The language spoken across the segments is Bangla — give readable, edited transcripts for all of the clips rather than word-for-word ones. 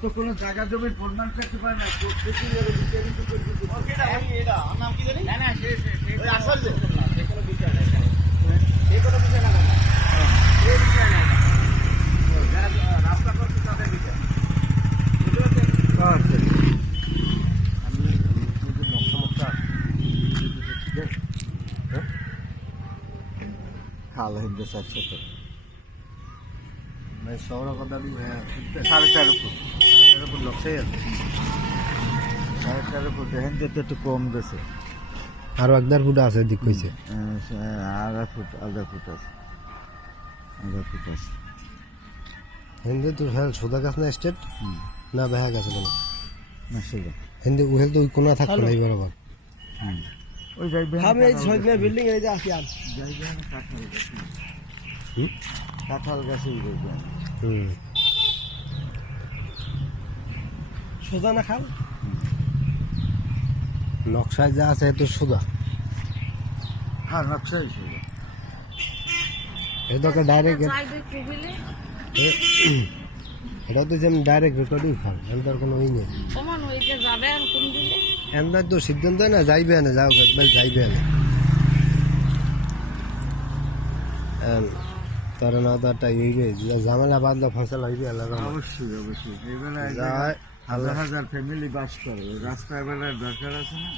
তো কোনো জায়গা জমির প্রমাণ করতে পারে না, প্রত্যেকই এর বিচারিত করতে পারে। ওকে এটা আর নাম কি জানি? না না সে ওই আসল যে না, যে কোনো বিচার নেই, সে কোনো বিষয় না বাবা। এই বিচার নেই না। যারা রাস্তা করছে তাদের বিচার এগুলো তো আচ্ছা। আমি যদি লক্ষ্যমুখটা খাল হিন্দু চারশো তো শহর কথা 4.5 ফুট 4.5 ফুট লক্ষ্যই আছে 4.5 ফুট হিন্দু তো একটু কম দিয়েছে আরো 1.5 ফুট আছে দিক কইছে আধা ফুট আছে আধা ফুট আছে হিন্দে তো হেল সোদা গাছ না স্টেট না বেহা গাছ বলো না সেটা হিন্দে উহেল তো ওই কোনা থাকতো না বরাবর ওই যাইবে আমি এই ছয়টা বিল্ডিং এর যে আসি আর যাইবে না কাঁঠাল গাছ হুম? কাঁঠাল গাছই যাইবে হুম সোজা না খাল নকশায় যা আছে তো সোদা হ্যাঁ নকশাই ছিল এটা তো ডাইরেক্ট এটা তো যেমন ডাইরেক্ট রেকর্ডিং খাল এটার কোনো ই নেই এন্দার তো সিদ্ধান্ত না যাইবে না যাও একবার যাইবে না তার না তারটা হইবে ঝামেলা বাদলা ফসল হইবে আলাদা অবশ্যই অবশ্যই এবেলায় যায় হাজার হাজার ফ্যামিলি বাস করে ওই রাস্তা এবেলার দরকার আছে না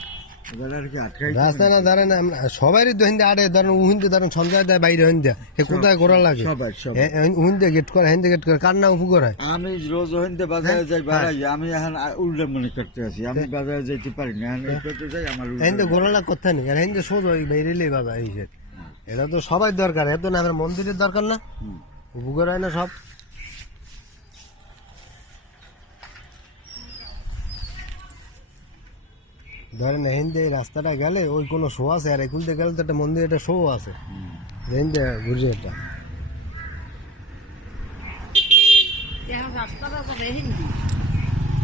এবেলা আর কি আটকাই রাস্তা না ধরেন সবারই তো হিন্দে আড়ে ধরেন উহিন্দে ধরেন সঞ্জয় দেয় বাইরে হিন্দে এ কোথায় করা লাগে সবাই উহিন্দে গেট করে হিন্দে গেট করে কার না উপকার হয় আমি রোজ ওখানে বাজারে যাই বাড়াই আমি এখন উল্টা মনে করতে আছি আমি বাজারে যাইতে পারি না এখন এই করতে যাই আমার হিন্দে গোড়ালা কোথায় নেই আর হিন্দে সোজ ওই বাইরেলেই বাবা এই যে এটা তো সবাই দরকার এত না আমার মন্দিরের দরকার না উপকার হয় না সব ধরেন হিন্দে এই রাস্তাটা গেলে ওই কোনো শো আছে আর এগুলতে গেলে তো একটা মন্দির একটা শো আছে হিন্দে ঘুরে এটা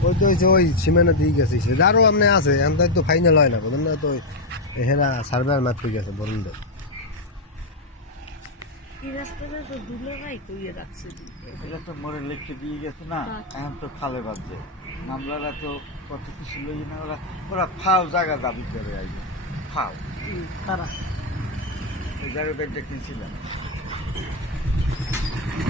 ওই তো হয়েছে ওই সীমানা দিয়ে গেছে আরও আপনি আছে এমন তো ফাইনাল হয় না বুঝলেন না তো এখানে সার্ভার মারতে গেছে বলুন তো এটা তো মরে লিখতে দিয়ে গেছে না এখন তো খালে বাজছে মামলারা তো কত কিছু লই না ওরা ফাও জায়গা দাবি করে আইবে ফাও তারা এই জায়গাটা কিনছিলাম